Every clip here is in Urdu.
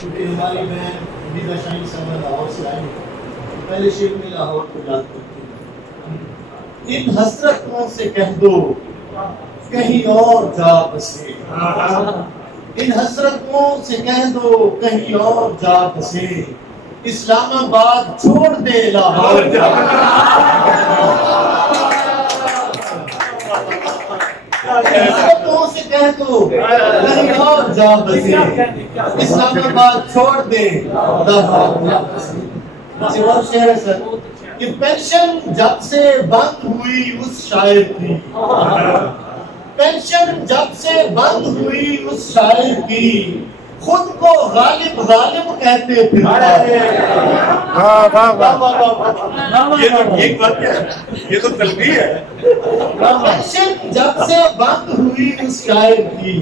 کیونکہ ہماری بہن حمیدہ شاہین صاحبہ لاہور سے آئی ہے، پہلے شعر میں لاہور کو یاد کرتی ہیں۔ ان حسرتوں سے کہہ دو کہیں اور جا بسے، ان حسرتوں سے کہہ دو کہیں اور جا بسے، اسلام آباد چھوڑ دے لاہور جا۔ حسرتوں سے کہہ دو کہیں اور جا بسے، اسلام آباد چھوڑ دے لاہور جا بسے۔ اور شعر ہے سر کہ پینشن جب سے بند ہوئی اس شاعر کی، پینشن جب سے بند ہوئی اس شاعر کی، خود کو غالب غالب کہتے پھرتا ہے۔ یہ تو تلبیہ ہے۔ پینشن جب سے بند ہوئی اس شاعر کی،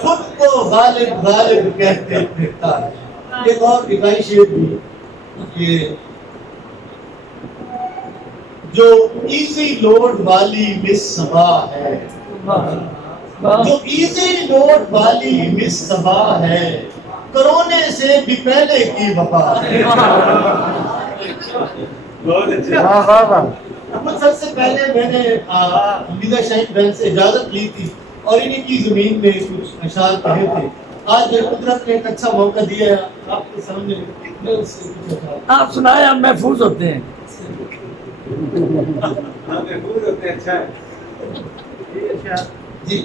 خود کو غالب غالب کہتے پھرتا ہے۔ ایک اور دکھائی شعر بھی کہ جو ایزی لوڈ والی مس صبا ہے، جو ایزی لوڈ والی مس صبا ہے، کرونے سے بھی پہلے کی وبا ہے۔ کچھ سال سے پہلے میں نے حمیدہ شاہین بہن سے اجازت لی تھی اور انہیں کی زمین میں کچھ اشعار کہے تھے۔ آج قدرت نے ایک اچھا موقع دیا ہے آپ کے سامنے میں اس سے کچھ اشعار آپ سنائیں، ہم محفوظ ہوتے ہیں۔ جی،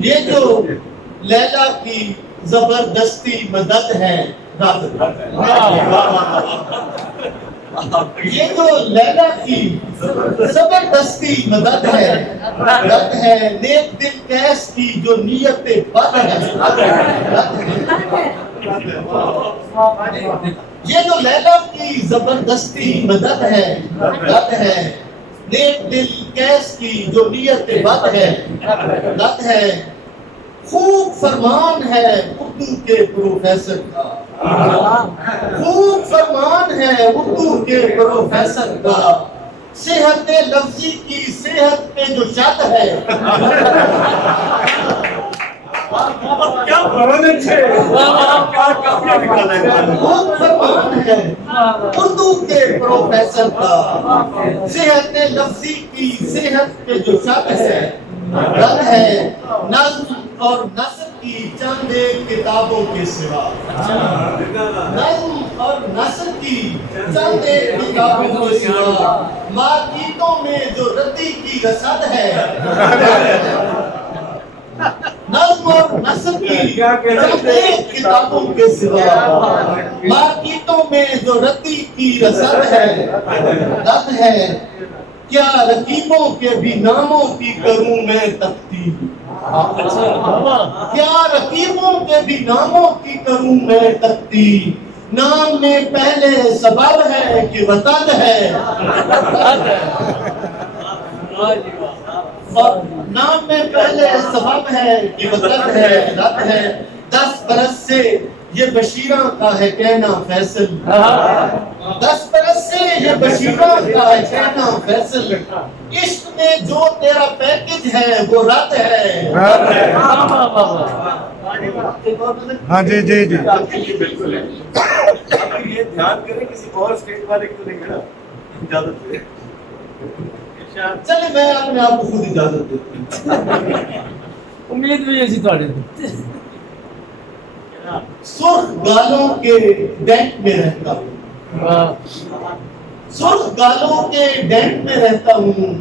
یہ جو لیلا کی زبردستی مدد ہے رات بھر، یہ جو لیلا کی زبردستی مدد ہے رات ہے، نیک دل کیس کی جو نیت بد ہے، یہ جو لیلا کی زبردستی مدد ہے رات ہے، نیک دل کیس کی جو نیت بد ہے رات ہے، خوب فرمان ہے اردو کے پروفیسر کا، خوب فرمان ہے اردو کے پروفیسر کا، صحت لفظی کی صحت پہ جو شک ہے، کیا بہت اچھے، کافی نکالا ہے۔ خوب فرمان ہے اردو کے پروفیسر کا، صحت لفظی کی صحت پہ جو شک ہے رد ہے، نظم اور نثر کی چند کتابوں کے سوا، نظم اور نثر کی چند کتابوں کے سوا، مارکیٹوں میں جو ردی کی رسد ہے، نظم اور نثر کی چند کتابوں کے سوا، مارکیٹوں میں جو ردی کی رسد ہے رد ہے، کیا رقیبوں کے بھی ناموں کی کروں میں تفتیش، کیا رقیبوں کے بھی ناموں کی کروں میں تفتیش، نام میں پہلے سبب ہے کہ وطن ہے، اور نام میں پہلے سبب ہے کہ وطن ہے رد ہے، 10 برس سے یہ بشیراں کا ہے کہنا فیصل، 10 برس سے یہ بشیراں کا ہے کہنا فیصل، عشق میں جو تیرا پیکج ہے وہ رد ہے۔ ہاں جی جی جی، بالکل ہے۔ آپ یہ دھیان کریں کسی اور اسٹیٹ والے کو نہیں نا اجازت دے۔ چلے میں اپنے آپ کو خود اجازت دیتا ہوں۔ امید بھی ایسی تھوڑی سرخ گالوں کے ڈینٹ میں رہتا ہوں، سرخ گالوں کے ڈینٹ میں رہتا ہوں،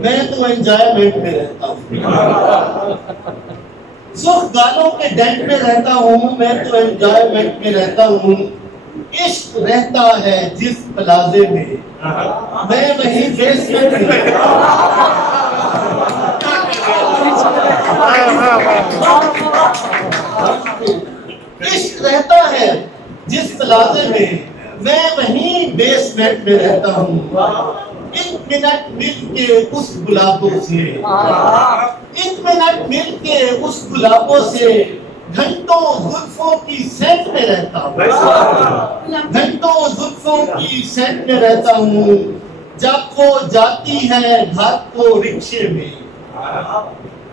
میں تو انجوائمنٹ میں رہتا ہوں، سرخ گالوں کے ڈینٹ میں رہتا ہوں، میں تو انجوائمنٹ میں رہتا ہوں، عشق رہتا ہے جس پلازے میں میں وہیں بیسمنٹ میں رہتا ہوں، عشق رہتا ہے جس پلازے میں میں وہیں بیسمنٹ میں رہتا ہوں، ایک منٹ مل کے اس گلابوں سے، ایک منٹ مل کے اس گلابوں سے، گھنٹوں زلفوں کی سینٹ میں رہتا ہوں، گھنٹوں زلفوں کی سینٹ میں رہتا ہوں، جب وہ جاتی ہے گھر کو رکشے میں،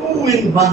2 in 1,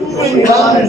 2 in 1,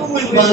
2 in 1,